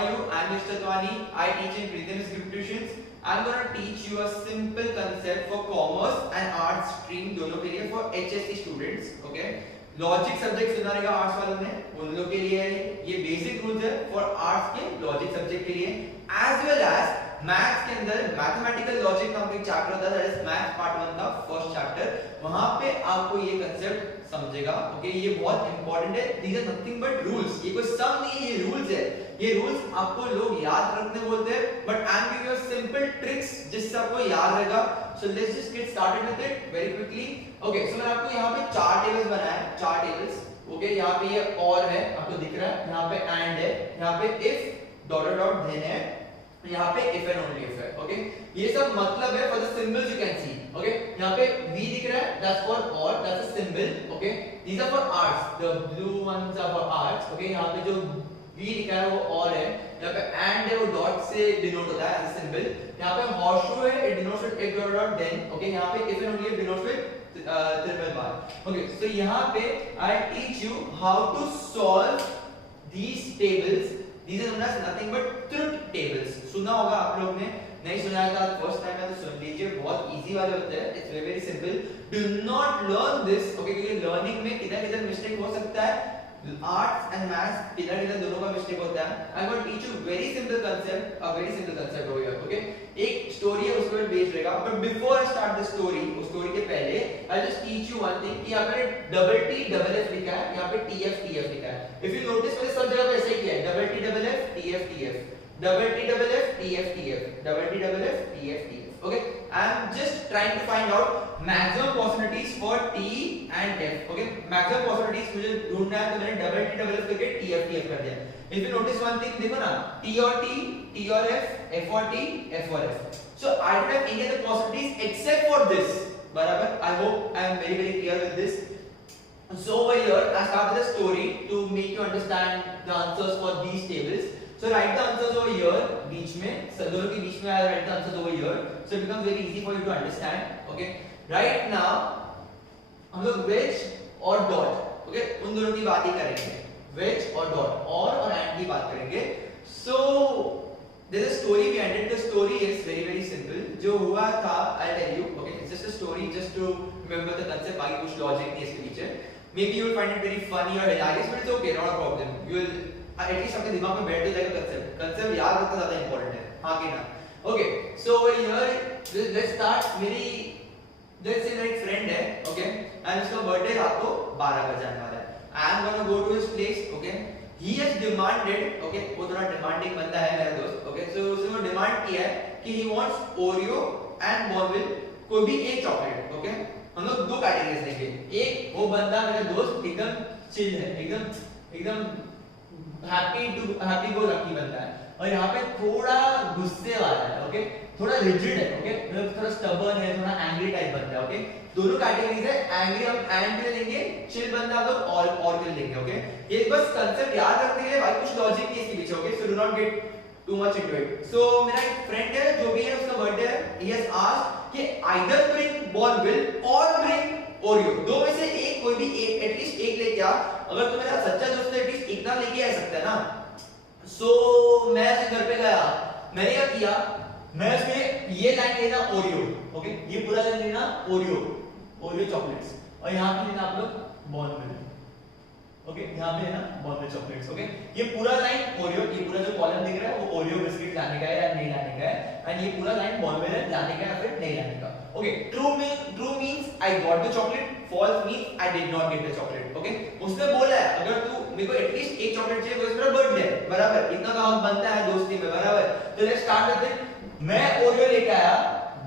are you? I'm Mr. Twani. I teach in Rhythm Script Tuitions. I'm gonna teach you a simple concept for commerce and arts stream दोनों के लिए for HSC students. Okay? Logic subject सुना रहेगा arts वालों ने, उन लोग के लिए ये बेसिक रूल्स है फॉर आर्ट्स के लॉजिक सब्जेक्ट के लिए, एज वेल एज मैथ्स के अंदर मैथमेटिकल लॉजिक नाम का एक चैप्टर होता है, दैट इज मैथ्स पार्ट 1 का फर्स्ट चैप्टर, वहां पे आपको ये कांसेप्ट समझेगा. ओके, ये बहुत इंपॉर्टेंट है. These are nothing but rules. ये कोई सम नहीं है, ये रूल्स है. ये रूल्स आपको लोग याद रखने बोलते हैं, but I am giving you simple tricks जिससे आपको याद रहेगा. So let's just get started with it very quickly. Okay, so मैंने आपको यहाँ पे चार टेबल्स बनाए हैं, चार टेबल्स. ओके, यहाँ पे ये और है, आपको दिख रहा है, यहाँ पे एंड है, यहाँ पे इफ डॉट डॉट देन है, यहाँ पे इफ एंड ओनली इफ है. ओके, ये सब मतलब है for the symbols you can see. Okay, यहाँ पे v दिख रहा है, that's for or, that's a symbol. Okay, these are for arts, the blue ones are for arts. Okay, यहाँ पे जो v लिखा है वो और है, यहाँ पे एंड है वो डॉट से डिनोट होता है एज अ सिंबल. यहाँ पे हॉर्सशू है, it denotes with if dot dot then. Okay, यहाँ पे if and only if denotes with triple bar. Okay, so यहाँ पे I teach you how to solve these tables. These are known as nothing but truth tables. सुना होगा आप लोग ने, नहीं सुना है तो फर्स्ट टाइम है तो सुन लीजिए, बहुत इजी वाले होते हैं. It's very very simple. Do not learn this. Okay, क्योंकि लर्निंग में किधर किधर मिस्टेक हो सकता है, आर्ट्स एंड मैथ्स किधर किधर दोनों का मिस्टेक होता है. I am going to teach you very simple concept, a very simple concept over here. Okay, एक स्टोरी है, उसके ऊपर बेस्ड रहेगा, but before I start the story, उस स्टोरी के पहले I just teach you one thing कि यहाँ पे डबल टी डबल एफ लिखा है, यहाँ पे टी एफ लिखा है. इफ यू नोटिस मैंने सब जगह पे ऐसे ही किया है, double T double F T F, double T double F T F, double T double F T F. Okay, I am just trying to find out maximum possibilities for T and F. Okay, maximum possibilities मुझे ढूंढना है, तो मैंने double T double F करके T F कर दिया. If you notice one thing, देखो ना, T और T, T और F और T, F और F. So I don't have any other possibilities except for this. बराबर? I hope I am very very clear with this. So over here, I start with a story to make you understand the answers for these tables. So write the answers over here, बीच में, दोनों के बीच में I write the answers over here. So it becomes very easy for you to understand. Okay. Right now, हम लोग which और dot, okay, उन दोनों की बात ही करेंगे. Which और dot, और and की बात करेंगे. So there is a story behind it. The story is very very simple. जो हुआ था, I'll tell you. Okay, it's just a story, just to remember the concept. बाकी कुछ logic नहीं इसके पीछे. Maybe you will find it very funny or hilarious, but it's okay, not a problem. You will at least आपके दिमाग में बैठ जाएगा कंसेप्ट याद रखना ज्यादा इंपॉर्टेंट है, हाँ कि ना. Okay, so here let's start. मेरी लेट्स से मेरा एक फ्रेंड है, ओके, एंड उसका बर्थडे रात को 12 बजे आने वाला है. I am gonna go to his place. Okay, he has demanded, okay, वो थोड़ा डिमांडिंग बंदा है मेरा दोस्त. ओके, सो उसने डिमांड किया है कि he wants Oreo and Bournville, कोई भी एक चॉकलेट. ओके, हम लोग दो कैटेगरीज लेंगे. एक वो बंदा मेरा दोस्त एकदम चिल है, एकदम हैप्पी गो लकी बनता है, और यहाँ पे थोड़ा गुस्से वाला है. ओके, थोड़ा रिजिड है. ओके, मतलब थोड़ा स्टबर्न है, थोड़ा एंग्री टाइप बनता है. ओके, दोनों कैटेगरीज है. एंग्री हम एंड के लिए लेंगे, चिल बंदा हम लोग और के लिए लेंगे. ओके, ये बस कांसेप्ट याद रखने के लिए, भाई कुछ लॉजिक नहीं इसके पीछे. Okay, so do not get too much into it. So मेरा एक फ्रेंड है, जो भी है, उसका बर्थडे है. ही हैज आस्क्ड कि आइदर ब्रिंग बॉर्नविल और ब्रिंग ओरियो, दो में से एक, कोई भी एक, एटलीस्ट एक लेके आ. अगर तू मेरा सच्चा दोस्त है, एटलीस्ट एक ना लेके आ सकता है ना. सो मैं उसके घर पे गया, मैंने क्या किया, मैं उसमें ये लाइन लेना ओरियो. ओके, ये पूरा लाइन लेना ओरियो चॉकलेट्स, और यहाँ पे लेना आप लोग बॉर्नविल. ओके, यहाँ पे लेना बॉर्नविल चॉकलेट्स. ओके, ये पूरा लाइन ओरियो, ये पूरा जो कॉलम दिख रहा है वो ओरियो बिस्किट लाने का है या नहीं लाने का है, एंड ये पूरा लाइन बॉर्नविल लाने का है या फिर नहीं लाने का. Okay, true means I got the chocolate, false means I did not get the chocolate. Okay, उसने बोला है अगर तू मेरे को एटलीस्ट एक चॉकलेट चाहिए, वो मेरा बर्थडे है, बराबर, इतना का हक बनता है दोस्ती में, बराबर. तो लेट्स स्टार्ट करते हैं. मैं ओरियो लेके आया,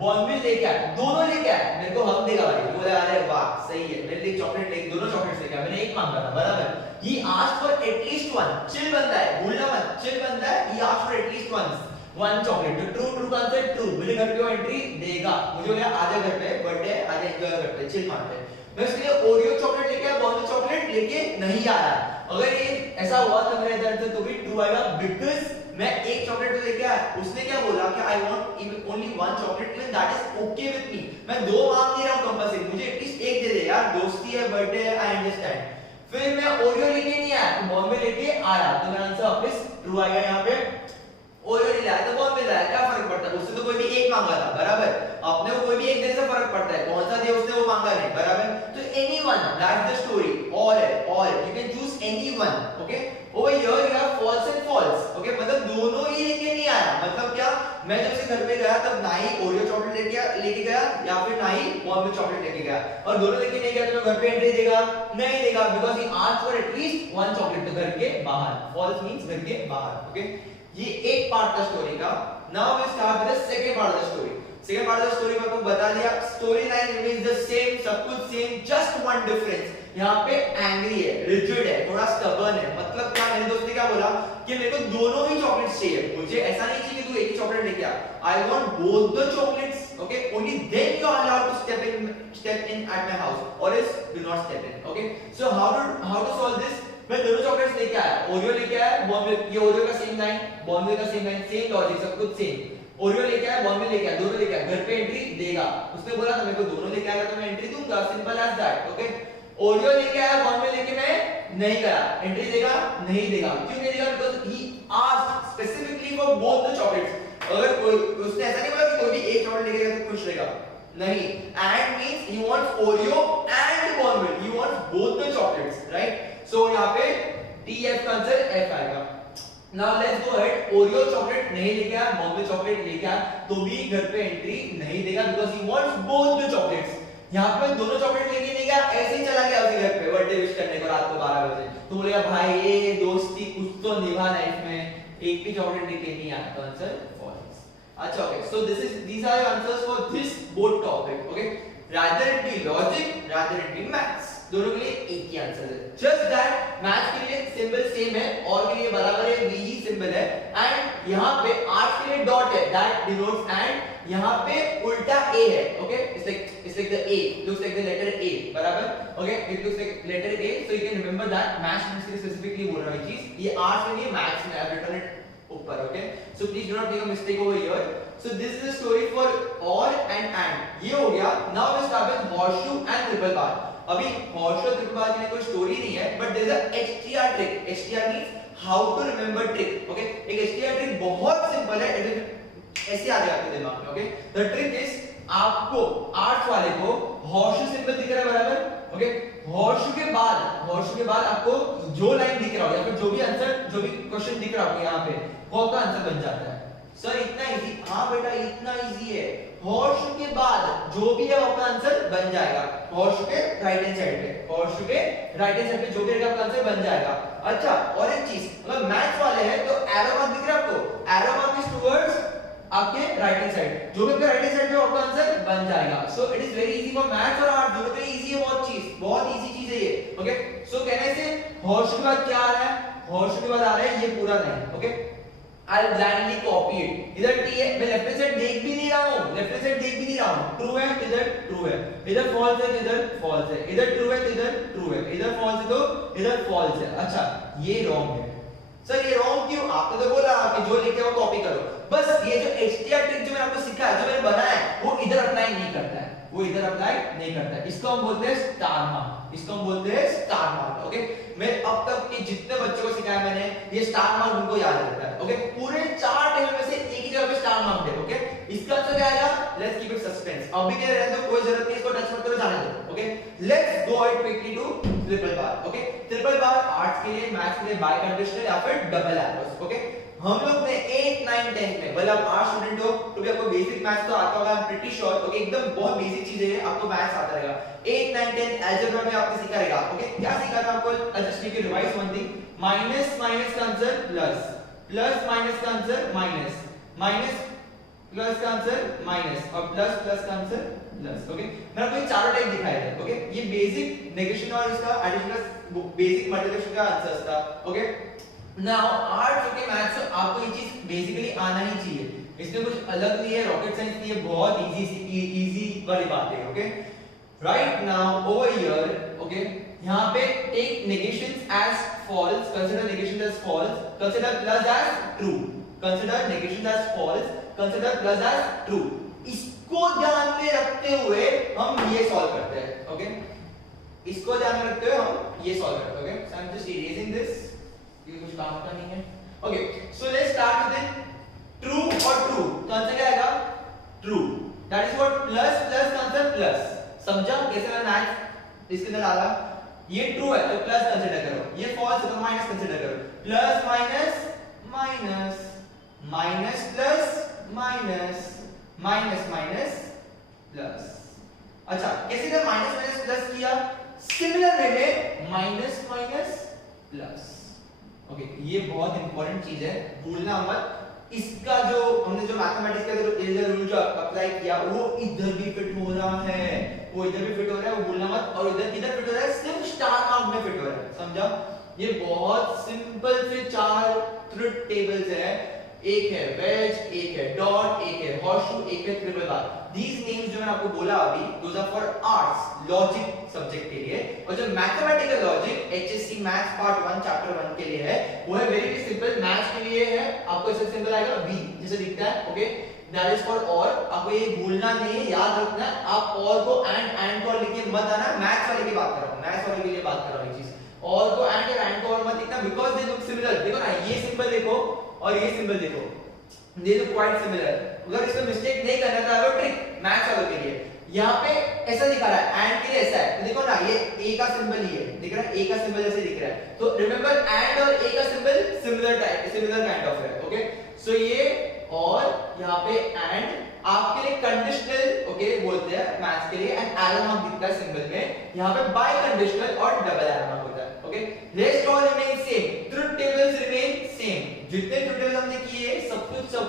बॉर्नविल लेके आया, दोनों लेके आया, मेरे को हक देगा भाई. बोले अरे वाह सही है, मेरे लिए चॉकलेट ले, दोनों चॉकलेट्स लेके आया, मैंने एक मांगा था, बराबर. He asked for at least one. Chill बनता है, भूलना मत, चिल बनता है. He asked for at least one chocolate. तो ट्रू आंसर ट्रू. मुझे घर पे वो एंट्री देगा, मुझे बोला आजा घर पे, बर्थडे आजा एंजॉय करते हैं, चिल मारते हैं. मैं उसके लिए ओरियो चॉकलेट लेके आया, बॉर्नविल चॉकलेट लेके नहीं आया. अगर ये ऐसा हुआ तो मेरे इधर से तो भी ट्रू आएगा, बिकॉज़ मैं एक चॉकलेट लेके आया, उसने क्या बोला कि I want even only one chocolate, even that is okay with me. मैं दो मांग नहीं रहा हूं कंपल्सरी, मुझे एटलीस्ट एक दे दे यार, दोस्ती है, बर्थडे है, आई अंडरस्टैंड. फिर मैं ओरियो लेके नहीं आया, तो बॉर्नविल लेके आया, तो मेरा आंसर वापस ट्रू आएगा यहाँ पे. ओरियो नहीं लाया तो बॉर्नविल लाया, क्या फर्क पड़ता है, उससे तो कोई भी एक मांगा था बराबर, अपने को कोई भी एक देने से फर्क पड़ता है, कौन सा दिया उसने वो मांगा नहीं बराबर। तो anyone, that's the story, or you can choose anyone, okay। over here you have false and false, okay, मतलब दोनों ही लेके नहीं आया, मतलब क्या, मैं जब से घर पे गया तब ना ही ओरियो चॉकलेट लेके गया या फिर ना ही बॉर्नविल चॉकलेट लेके गया, और दोनों लेके नहीं गया तो घर पे एंट्री देगा नहीं देगा, because he asked for at least one chocolate, तो घर के बाहर, false means घर के बाहर, ओके। ये एक पार्ट था स्टोरी का। Now we start with the second part of the story. Second part of the story में आपको बता दिया, story line remains the same, सब कुछ सेम, जस्ट वन डिफरेंस, यहाँ पे एंग्री है, रिजिड है, थोड़ा स्टबर्न है, मतलब क्या, मेरे दोस्त ने क्या बोला कि मेरे को दोनों ही चॉकलेट्स चाहिए, मुझे ऐसा नहीं चाहिए कि तू एक ही चॉकलेट लेके आ, I want both the chocolates, okay, only then you are allowed to step in at my house, और else do not step in, okay. So how to solve this, मैं दोनों चॉकलेट्स लेके आया, ओरियो लेके आया, Bournville, ये Oreo का same line, Bournville का सेम लाइन, सेम लॉजिक, सब कुछ सेम, ओरियो लेके आया, बॉर्नविल लेके आया, दोनों लेके आया, घर पे एंट्री देगा, उसने बोला था मेरे को दोनों लेके आएगा तो मैं एंट्री दूंगा, simple as that, okay. Oreo लेके आया, बॉर्नविल लेके मैं नहीं गया, एंट्री देगा नहीं देगा, क्यों नहीं देगा, because he asked specifically for both the chocolates, अगर कोई, उसने ऐसा नहीं बोला कि कोई भी एक चॉकलेट लेके गया तो खुश रहेगा, नहीं, and means he wants Oreo and Bonneville, he wants both the chocolates, right? So यहाँ पे TF का आंसर F आएगा। Now let's go ahead, Oreo chocolate नहीं लेके आया, Bonneville चॉकलेट लेके आया, तो भी घर पे एंट्री नहीं देगा, because he wants both the chocolates। यहाँ पे दोनों चॉकलेट लेके नहीं गया, ऐसे ही चला गया उसके घर पे बर्थडे विश करने को रात को 12 बजे, तो बोलेगा भाई ये दोस्ती कुछ तो निभा लाइफ में, एक भी चॉकलेट लेके नहीं आया, तो आंसर फॉल्स। अच्छा, okay, so these are your answers for this both topic, okay, rather it be logic, rather it be maths, दोनों के लिए एक ही आंसर है, just that मैथ्स के लिए सिंबल सेम है, और के लिए बराबर है, v ही सिंबल है, एंड यहाँ पे आर्ट्स के लिए डॉट है, that denotes, and यहाँ पे उल्टा a है, okay, it's like the a looks like the letter a, बराबर, okay, it looks like letter a, so you can remember that maths में स्पेसिफिकली बोल रहा है चीज, ये आर्ट्स के लिए, मैथ्स में I've written it ऊपर, okay, so please do not make a mistake over here। So this is the story for or and ये हो गया। Now we start with horseshoe and triple bar। अभी horseshoe और triple bar के लिए कोई story नहीं है, but there is a HTR trick। HTR means how to remember trick, okay, एक HTR trick बहुत सिंपल है, ऐसे आ जाएगा आपके दिमाग में, okay। The trick is, आपको आर्ट्स वाले को horseshoe सिंबल दिख रहा है बराबर, ओके, horseshoe के बाद आपको जो लाइन दिख रहा हो या फिर जो भी आंसर, जो भी क्वेश्चन दिख रहा हो यहाँ पे, वो आपका आंसर बन जाता है। सर इतना इजी, हाँ बेटा इतना इजी है, horseshoe के बाद जो भी है आपका आंसर बन जाएगा, horseshoe के राइट हैंड साइड पे जो भी रहेगा आपका आंसर बन जाएगा। अच्छा, और एक चीज, अगर मैथ्स वाले हैं तो एरो मार्क दिख रहा है आपको, एरो मार्क इज टुवर्ड्स आपके राइट हैंड साइड, जो भी आपका राइट हैंड साइड पे आपका आंसर बन जाएगा। So it is very easy for maths और आर्ट्स, दोनों के लिए इजी है, बहुत इजी चीज है ये, ओके। सो कहने से horseshoe के बाद क्या आ रहा है, horseshoe के बाद आ रहा है ये पूरा line, okay. I'll blindly copy it, इधर t है, मैं लेफ्ट हैंड साइड देख भी नहीं रहा हूँ, ट्रू है तो इधर ट्रू है, इधर फॉल्स है तो इधर फॉल्स है, इधर ट्रू है तो इधर ट्रू है, इधर फॉल्स है तो इधर फॉल्स है। अच्छा, ये रॉन्ग है। सर ये रॉन्ग क्यों, आपने तो बोला कि जो लिखे वो कॉपी करो, बस ये जो HTR ट्रिक जो मैंने आपको सिखाया, जो मैंने बनाया है, वो इधर अप्लाई नहीं करता है, इसको हम बोलते हैं स्टार मार्क, ओके। मैं अब तक के जितने बच्चों को सिखाया मैंने, ये स्टार मार्क उनको याद रहता है, ओके। पूरे 4 टेबल में से एक ही जगह पे स्टार मार्क है, ओके। इसका आंसर क्या आएगा, लेट्स कीप इट सस्पेंस, अभी के रहने दो, कोई जरूरत नहीं, इसको टच मत करो, जाने दो, okay. Let's go it quickly to triple bar, okay. Triple bar arts के लिए, मैथ्स के लिए बाय कंडीशनल या फिर डबल एरोस, ओके। हम लोग ने 8 9 10 में, मतलब आप आर्ट्स स्टूडेंट हो तो भी आपको बेसिक मैथ्स तो आता होगा, I am pretty sure, okay. एकदम बहुत बेसिक चीजें हैं, आपको मैथ्स आता रहेगा। 8 9 10 अलजेब्रा में आपने सीखा रहेगा, ओके। क्या सीखा था आपको, just leave revise one thing, minus minus का आंसर प्लस, प्लस माइनस का आंसर माइनस, माइनस प्लस का आंसर माइनस, और प्लस प्लस का आंसर प्लस, ओके। मैंने आपको ये चारों टाइप दिखाए थे, ओके। ये बेसिक नेगेशन और इसका एडिशन का बेसिक मल्टीप्लिकेशन का आंसर्स था, okay. Now arts okay, maths आपको ये चीज बेसिकली आना ही चाहिए, इसमें कुछ अलग नहीं है, रॉकेट साइंस नहीं है, बहुत इजी वाली बात है, okay. Right now over here, okay, यहाँ पे take negations as false, consider negations as false, consider plus as true, consider negations as false, consider plus as true. इसको ध्यान में रखते हुए हम ये सॉल्व करते हैं, ओके। इसको ध्यान में रखते हुए हम ये सॉल्व करते हैं, okay. So I am just erasing this, ये कुछ काम का नहीं है, okay. So let's start with तो आंसर क्या आएगा true. That is what plus plus का आंसर प्लस। समझा कैसे मैं मैथ इसके अंदर डाला? ये ट्रू है तो प्लस कंसीडर करो, ये फॉल्स है तो माइनस कंसीडर करो। Plus minus minus, minus plus minus, minus minus plus. अच्छा कैसे क्या माइनस माइनस प्लस किया? सिमिलर वे में माइनस माइनस प्लस। ओके ये बहुत इंपॉर्टेंट चीज है, भूलना मत। इसका जो हमने जो मैथमेटिक्स का जो एरिया रूल जो अप्लाई किया वो इधर भी फिट हो रहा है, वो इधर भी फिट हो रहा है, वो भूलना मत। और इधर किधर फिट हो रहा है? सिर्फ स्टार मार्क में फिट हो रहा है। समझा? ये बहुत सिंपल से 4 ट्रुथ टेबल्स है। एक है वेज, एक है डॉट, एक है हॉर्सशू, एक है ट्रिपल बार। These names जो मैंने आपको बोला अभी, those are for arts, logic subject के लिए। और जो mathematical logic HSC maths part 1 chapter 1 के लिए है, वो है वेरी सिंपल। मैथ्स के लिए है, आपको इससे सिंपल आएगा V जैसे दिखता है। ओके दैट इज फॉर और। आपको ये भूलना नहीं है, याद रखना है। आप और को एंड को लिख के मत आना। मैथ्स वाले की बात कर रहा हूं, मैथ्स वाले के लिए बात कर रहा हूं। ये चीज और को एंड को और मत लिखना, बिकॉज़ दे लुक सिमिलर। देखो ना, ये सिंबल देखो और ये सिंबल देखो, दे लुक क्वाइट सिमिलर। अगर इसमें मिस्टेक नहीं करना था, वो ट्रिक मैथ्स वालों के लिए। यहाँ पे ऐसा दिखा रहा है, एंड के लिए ऐसा है, तो देखो ना ये ए का सिंबल ही है, दिख रहा है ए का सिंबल जैसे दिख रहा है। तो रिमेंबर एंड और ए का सिंबल सिमिलर काइंड ऑफ है। ओके सो ये और यहाँ पे एंड आपके लिए कंडीशनल ओके बोलते हैं मैथ्स के लिए, एंड एरो मार्क दिखता है सिंबल में। यहाँ पे बाय कंडीशनल और डबल एरो मार्क होता है। Okay rest all remain same, truth tables remain same. जितने ट्रुथ टेबल्स हमने किए सब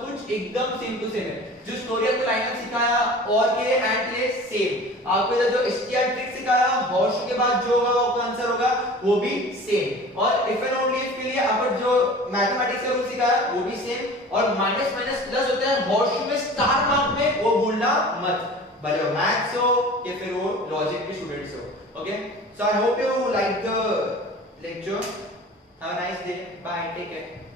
कुछ एकदम सेम टू सेम है। जो स्टोरी आपको लाइन सिखाया और के एंड के लिए सेम। आपको इधर जो एसटीआर ट्रिक सिखाया हॉर्सशू के बाद जो होगा वो आंसर होगा वो भी सेम। और इफ एंड ओनली इफ के लिए आपको जो मैथमेटिक्स का रूल सिखाया वो भी सेम। और माइनस माइनस प्लस होता है हॉर्सशू में स्टार मार्क में, वो भूलना मत, भले वो मैथ्स हो या फिर वो लॉजिक के स्टूडेंट्स हो। Okay so I hope you like the lecture. Have a nice day. Bye. Take care.